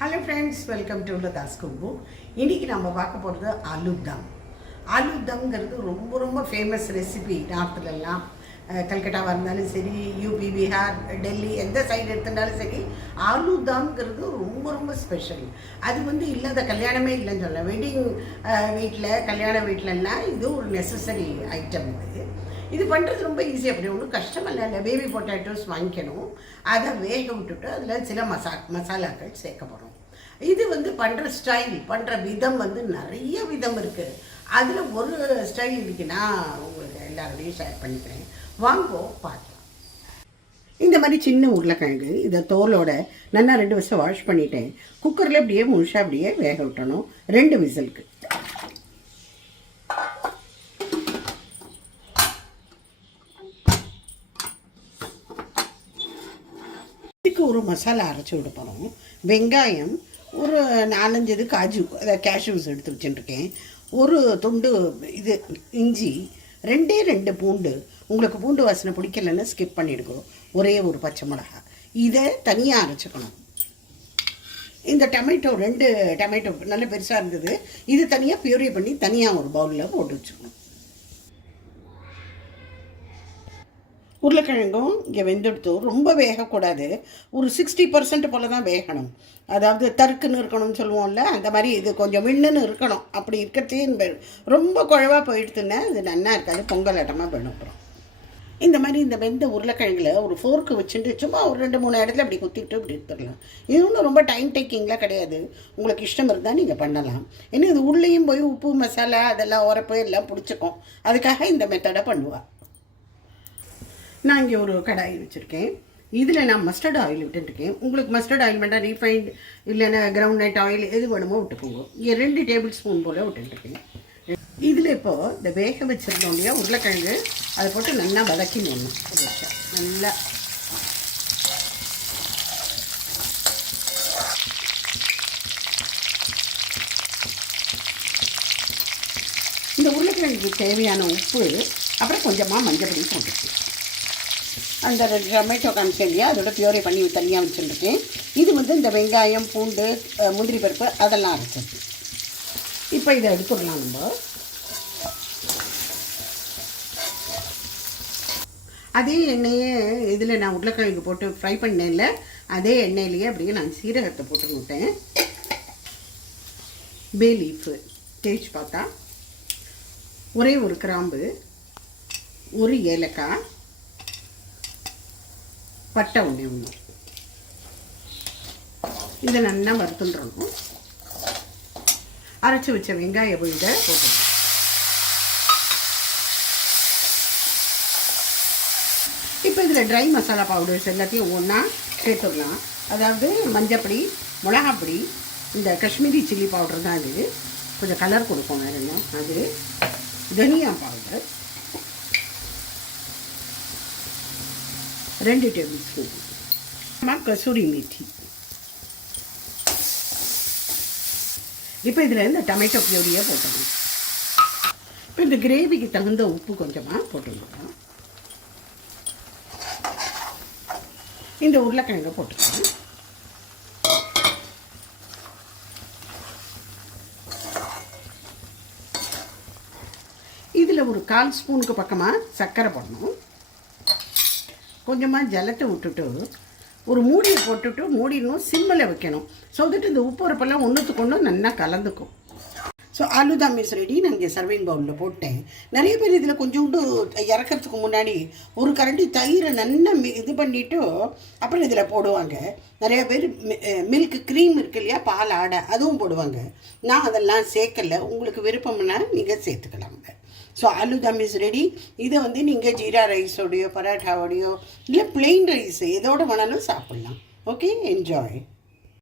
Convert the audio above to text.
Hello friends, welcome to Latha's cook. இன்றைக்கி நம்ம பார்க்க போகிறது ஆலு தம். ஆலு தம்ங்கிறது ரொம்ப ரொம்ப ஃபேமஸ் ரெசிபி. நார்த்துலலாம் கல்கட்டாவாக இருந்தாலும் சரி, யூபி, பீகார், டெல்லி எந்த சைடு எடுத்துட்டாலும் சரி, ஆலு தம்ங்கிறது ரொம்ப ரொம்ப ஸ்பெஷல். அது இல்லாத கல்யாணமே இல்லைன்னு சொல்லலாம். வெட்டிங் வீட்டில், கல்யாண வீட்டிலலாம் இது ஒரு நெசசரி ஐட்டம். இது பண்ணுறது ரொம்ப ஈஸி. அப்படி ஒன்றும் கஷ்டமல்ல. இல்லை, பேபி பொட்டேட்டோஸ் வாங்கிக்கணும், அதை வேக விட்டுட்டு அதில் சில மசாலாக்கள் சேர்க்க போகிறோம். இது பண்ணுற ஸ்டைல், பண்ணுற விதம் நிறைய விதம் இருக்குது. அதில் ஒரு ஸ்டைல் இருக்குன்னா உங்களுக்கு எல்லாரோடையும் ஷேர் பண்ணிக்கிறேன். வாங்கோ பார்க்கலாம். இந்த மாதிரி சின்ன உருளைக்கிழங்கு, இதை தோலோட நல்லா 2 வருஷம் வாஷ் பண்ணிட்டேன். குக்கரில் அப்படியே முழுசாக அப்படியே வேக விட்டணும் 2 விசிலுக்கு. ஒரு மசாலா அரைச்சி விட போகிறோம். வெங்காயம் ஒரு 4-5 இது காஜு, அதாவது கேஷ்யூஸ் எடுத்து வச்சுட்டுருக்கேன். ஒரு துண்டு இது இஞ்சி, 2 பூண்டு. உங்களுக்கு பூண்டு வாசனை பிடிக்கலன்னு ஸ்கிப் பண்ணிவிடுவோம். ஒரே ஒரு பச்சை மிளகா. இதை தனியாக அரைச்சிக்கணும். இந்த டொமேட்டோ 2 டொமேட்டோ நல்ல பெருசாக இருந்தது. இது தனியாக பியூரி பண்ணி தனியாக ஒரு பவுலில் போட்டு வச்சுக்கணும். உருளைக்கிழங்கும் இங்கே வெந்தெடுத்து ரொம்ப வேகக்கூடாது. ஒரு 60% போல் தான் வேகணும். அதாவது தருக்குன்னு இருக்கணும்னு சொல்லுவோம்ல, அந்த மாதிரி இது கொஞ்சம் மின்னுன்னு இருக்கணும். அப்படி இருக்கிறதே ரொம்ப குழவாக போயிடுத்துன்னா இது நல்லா இருக்காது, பொங்கல் இடமாக வேணும். அப்புறம் இந்த மாதிரி இந்த வெந்த உருளைக்கிழங்குல ஒரு ஃபோர்க்கு வச்சுட்டு சும்மா ஒரு 2-3 இடத்துல அப்படி குத்திட்டு இப்படி எடுத்துடலாம். இது ஒன்றும் ரொம்ப டைம் டேக்கிங்லாம் கிடையாது. உங்களுக்கு இஷ்டம் இருந்தால் நீங்கள் பண்ணலாம். ஏன்னா இது உள்ளேயும் போய் உப்பு, மசாலா அதெல்லாம் உரப்பு எல்லாம் பிடிச்சிக்கும். அதுக்காக இந்த மெத்தடை பண்ணுவாள். நான் இங்கே ஒரு கடாய் வச்சுருக்கேன். இதில் நான் மஸ்டர்ட் ஆயில் விட்டுருக்கேன். உங்களுக்கு மஸ்டர்ட் ஆயில் வேண்டாம், ரீஃபைண்ட் இல்லைன்னா கிரவுண்ட் நட் ஆயில் எது வேணுமோ விட்டுக்கோங்க. இங்கே 2 டேபிள் ஸ்பூன் போல் விட்டுருக்கேன். இதில் இப்போது இந்த வேக வச்சுருந்தோம் இல்லையா உருளைக்கிழங்கு, அதை போட்டு நல்லா வதக்கிடணும். நல்லா இந்த உருளைக்கிழங்குக்கு தேவையான உப்பு, அப்புறம் கொஞ்சமாக மஞ்சள் பொடி போட்டுருக்கு. அந்த டொமேட்டோ காமிச்சேன் இல்லையா, அதோட பியூரி பண்ணி தனியாக வச்சுருக்கேன். இது இந்த வெங்காயம், பூண்டு, முந்திரி பருப்பு அதெல்லாம் அரைச்சிருக்கு. இப்போ இதை எடுத்துடலாம். நம்ம அதே எண்ணெயே இதில் நான் உருளைக்கிழங்கு போட்டு ஃப்ரை பண்ணேன்ல, அதே எண்ணெயிலேயே அப்படியே நான் சீரகத்தை போட்டு விட்டேன். பே லீஃபு, தேஜ்பாத்தா, ஒரே ஒரு கிராம்பு, ஒரு ஏலக்காய், பட்டை ஒன்று. இதை நல்லா வறுத்துன்றணும். அரைச்சி வச்ச வெங்காய விழுதை போட்டு இப்போ இதில் ட்ரை மசாலா பவுடர்ஸ் எல்லாத்தையும் ஒன்றா சேர்த்துடலாம். அதாவது மஞ்சப்பொடி, மிளகாப்பொடி, இந்த காஷ்மீரி சில்லி பவுடர் தான் இது, கொஞ்சம் கலர் கொடுக்கும். வேறு என்ன, அது தனியா powder 2 table spoon, kasuri methi. இப்போ இதில் இந்த டொமேட்டோ பியூரியை போட்டுடணும். இப்போ இந்த கிரேவிக்கு தகுந்த உப்பு கொஞ்சமாக போட்டுடணும். இந்த உருளைக்கிழங்கை போட்டுக்கலாம். இதில் ஒரு 1/4 ஸ்பூனுக்கு பக்கமாக சர்க்கரை போடணும். கொஞ்சமாக ஜலத்தை விட்டுட்டு ஒரு மூடியை போட்டுட்டு மூடிடணும். சிம்மில் வைக்கணும். ஸோ இந்த உப்பு உரப்பெல்லாம் ஒன்றுத்துக்கு ஒன்று நல்லா கலந்துக்கும். So aloo dum is ready. நான் இங்கே சர்விங் பவுலில் போட்டேன். நிறைய பேர் இதில் கொஞ்சோண்டு இறக்கிறதுக்கு முன்னாடி ஒரு கரண்டி தயிரை நல்லா இது பண்ணிவிட்டு அப்புறம் இதில் போடுவாங்க. நிறைய பேர் மில்க் க்ரீம் இருக்கு இல்லையா, பால் ஆடை, அதுவும் போடுவாங்க. நான் அதெல்லாம் சேர்க்கலை. உங்களுக்கு விருப்பம்னா நீங்கள் சேர்த்துக்கலாங்க. So aloo dum is ready. இதை நீங்கள் ஜீரா ரைஸோடையோ, பராட்டாவோடையோ, இல்லை பிளெயின் ரைஸ் எதோடு வேணாலும் சாப்பிட்லாம். Okay, enjoy.